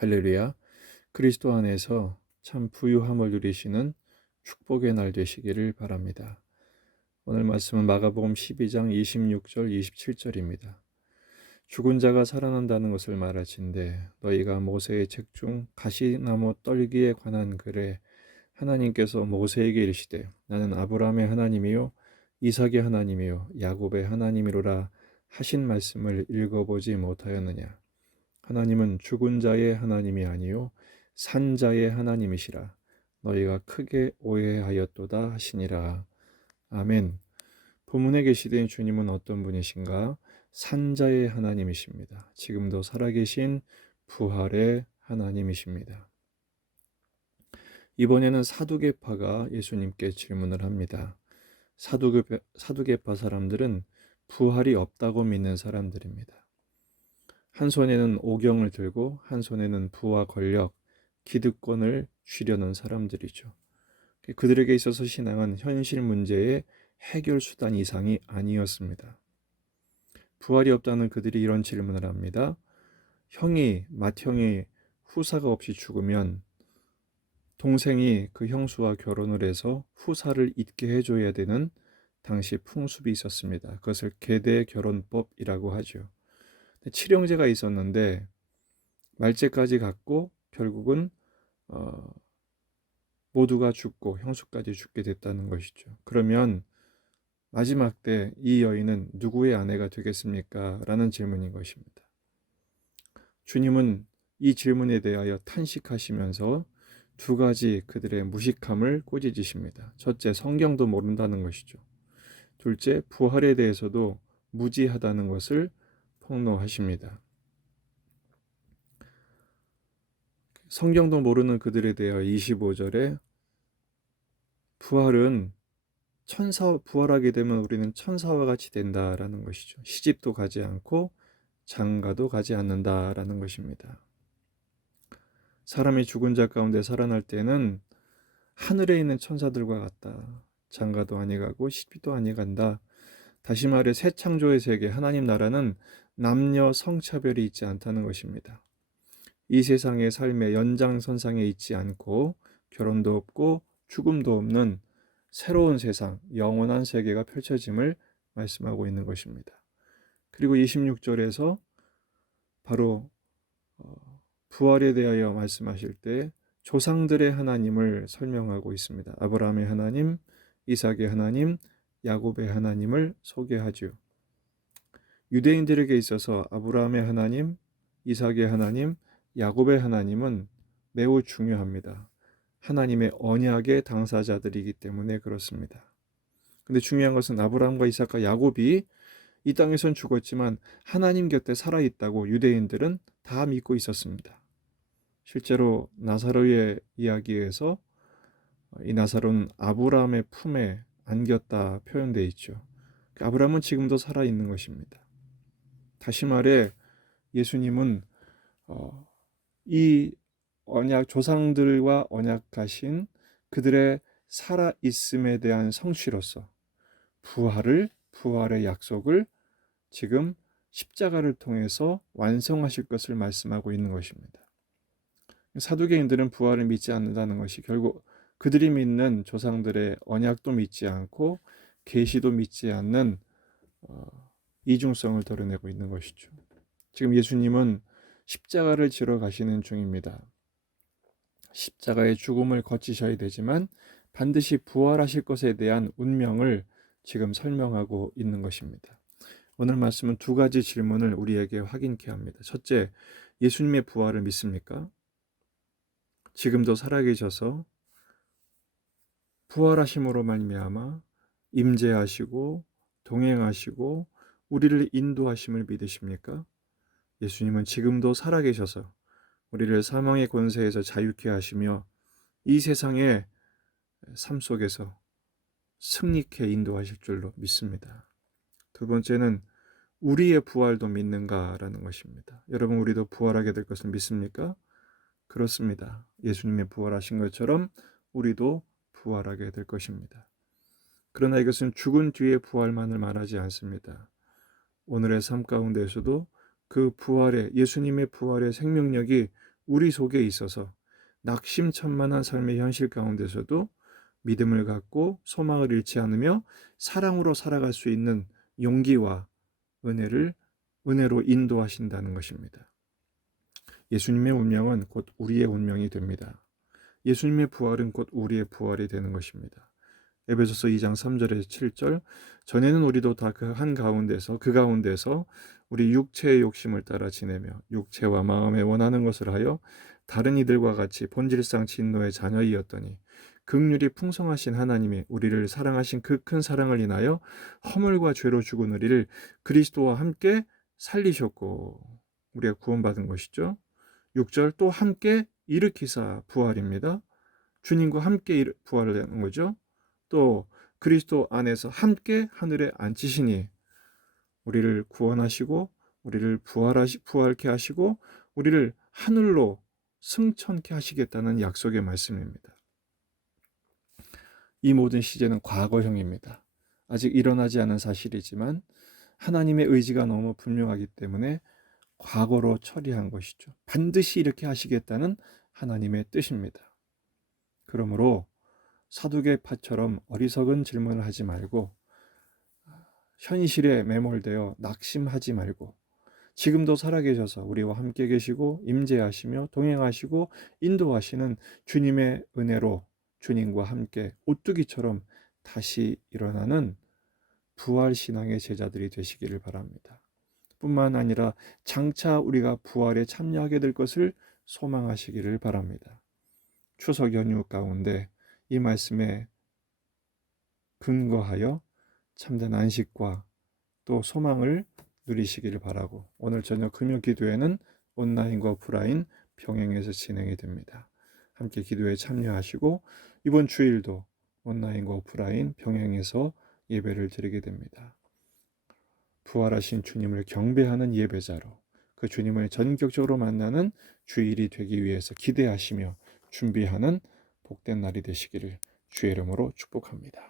할렐루야. 그리스도 안에서 참 부유함을 누리시는 축복의 날 되시기를 바랍니다. 오늘 말씀은 마가복음 12장 26절 27절입니다. 죽은 자가 살아난다는 것을 말하신대 너희가 모세의 책 중 가시나무 떨기에 관한 글에 하나님께서 모세에게 이르시되 나는 아브라함의 하나님이요 이삭의 하나님이요 야곱의 하나님이로라 하신 말씀을 읽어보지 못하였느냐. 하나님은 죽은 자의 하나님이 아니요 산 자의 하나님이시라. 너희가 크게 오해하였도다 하시니라. 아멘. 본문에 계시된 주님은 어떤 분이신가? 산 자의 하나님이십니다. 지금도 살아계신 부활의 하나님이십니다. 이번에는 사두개파가 예수님께 질문을 합니다. 사두개파 사람들은 부활이 없다고 믿는 사람들입니다. 한 손에는 오경을 들고 한 손에는 부와 권력, 기득권을 쥐려는 사람들이죠. 그들에게 있어서 신앙은 현실 문제의 해결 수단 이상이 아니었습니다. 부활이 없다는 그들이 이런 질문을 합니다. 맏형이 후사가 없이 죽으면 동생이 그 형수와 결혼을 해서 후사를 잇게 해줘야 되는 당시 풍습이 있었습니다. 그것을 계대 결혼법이라고 하죠. 칠형제가 있었는데 말째까지 갔고 결국은 모두가 죽고 형수까지 죽게 됐다는 것이죠. 그러면 마지막 때 이 여인은 누구의 아내가 되겠습니까? 라는 질문인 것입니다. 주님은 이 질문에 대하여 탄식하시면서 두 가지 그들의 무식함을 꼬집으십니다. 첫째, 성경도 모른다는 것이죠. 둘째, 부활에 대해서도 무지하다는 것을 폭로하십니다. 성경도 모르는 그들에 대하여 25절에 부활하게 되면 우리는 천사와 같이 된다라는 것이죠. 시집도 가지 않고 장가도 가지 않는다라는 것입니다. 사람이 죽은 자 가운데 살아날 때는 하늘에 있는 천사들과 같다. 장가도 아니 가고 시집도 아니 간다. 다시 말해 새 창조의 세계 하나님 나라는 남녀 성차별이 있지 않다는 것입니다. 이 세상의 삶의 연장선상에 있지 않고 결혼도 없고 죽음도 없는 새로운 세상, 영원한 세계가 펼쳐짐을 말씀하고 있는 것입니다. 그리고 26절에서 바로 부활에 대하여 말씀하실 때 조상들의 하나님을 설명하고 있습니다. 아브라함의 하나님, 이삭의 하나님, 야곱의 하나님을 소개하죠. 유대인들에게 있어서 아브라함의 하나님, 이삭의 하나님, 야곱의 하나님은 매우 중요합니다. 하나님의 언약의 당사자들이기 때문에 그렇습니다. 근데 중요한 것은 아브라함과 이삭과 야곱이 이 땅에선 죽었지만 하나님 곁에 살아있다고 유대인들은 다 믿고 있었습니다. 실제로 나사로의 이야기에서 이 나사로는 아브라함의 품에 안겼다 표현되어 있죠. 아브라함은 지금도 살아있는 것입니다. 다시 말해 예수님은 이 조상들과 언약하신 그들의 살아있음에 대한 성취로서 부활의 약속을 지금 십자가를 통해서 완성하실 것을 말씀하고 있는 것입니다. 사두개인들은 부활을 믿지 않는다는 것이 결국 그들이 믿는 조상들의 언약도 믿지 않고 계시도 믿지 않는 이중성을 드러내고 있는 것이죠. 지금 예수님은 십자가를 지러 가시는 중입니다. 십자가의 죽음을 거치셔야 되지만 반드시 부활하실 것에 대한 운명을 지금 설명하고 있는 것입니다. 오늘 말씀은 두 가지 질문을 우리에게 확인케 합니다. 첫째, 예수님의 부활을 믿습니까? 지금도 살아계셔서 부활하심으로 말미암아 임재하시고 동행하시고 우리를 인도하심을 믿으십니까? 예수님은 지금도 살아계셔서 우리를 사망의 권세에서 자유케 하시며 이 세상의 삶 속에서 승리케 인도하실 줄로 믿습니다. 두 번째는 우리의 부활도 믿는가라는 것입니다. 여러분, 우리도 부활하게 될 것을 믿습니까? 그렇습니다. 예수님의 부활하신 것처럼 우리도 부활하게 될 것입니다. 그러나 이것은 죽은 뒤의 부활만을 말하지 않습니다. 오늘의 삶 가운데에서도 그 예수님의 부활의 생명력이 우리 속에 있어서 낙심천만한 삶의 현실 가운데서도 믿음을 갖고 소망을 잃지 않으며 사랑으로 살아갈 수 있는 용기와 은혜로 인도하신다는 것입니다. 예수님의 운명은 곧 우리의 운명이 됩니다. 예수님의 부활은 곧 우리의 부활이 되는 것입니다. 에베소서 2장 3절에서 7절, 전에는 우리도 다 그 가운데서 우리 육체의 욕심을 따라 지내며 육체와 마음에 원하는 것을 하여 다른 이들과 같이 본질상 진노의 자녀이었더니 긍휼이 풍성하신 하나님이 우리를 사랑하신 그 큰 사랑을 인하여 허물과 죄로 죽은 우리를 그리스도와 함께 살리셨고, 우리가 구원받은 것이죠. 6절, 또 함께 일으키사, 부활입니다. 주님과 함께 부활을 하는 거죠. 또 그리스도 안에서 함께 하늘에 앉히시니 우리를 구원하시고 우리를 부활케 하시고 우리를 하늘로 승천케 하시겠다는 약속의 말씀입니다. 이 모든 시제는 과거형입니다. 아직 일어나지 않은 사실이지만 하나님의 의지가 너무 분명하기 때문에 과거로 처리한 것이죠. 반드시 이렇게 하시겠다는 하나님의 뜻입니다. 그러므로 사두개파처럼 어리석은 질문을 하지 말고 현실에 매몰되어 낙심하지 말고 지금도 살아계셔서 우리와 함께 계시고 임재하시며 동행하시고 인도하시는 주님의 은혜로 주님과 함께 오뚜기처럼 다시 일어나는 부활신앙의 제자들이 되시기를 바랍니다. 뿐만 아니라 장차 우리가 부활에 참여하게 될 것을 소망하시기를 바랍니다. 추석 연휴 가운데 이 말씀에 근거하여 참된 안식과 또 소망을 누리시기를 바라고, 오늘 저녁 금요 기도회는 온라인과 오프라인 병행해서 진행이 됩니다. 함께 기도에 참여하시고 이번 주일도 온라인과 오프라인 병행해서 예배를 드리게 됩니다. 부활하신 주님을 경배하는 예배자로 그 주님을 전격적으로 만나는 주일이 되기 위해서 기대하시며 준비하는 복된 날이 되시기를 주의 이름으로 축복합니다.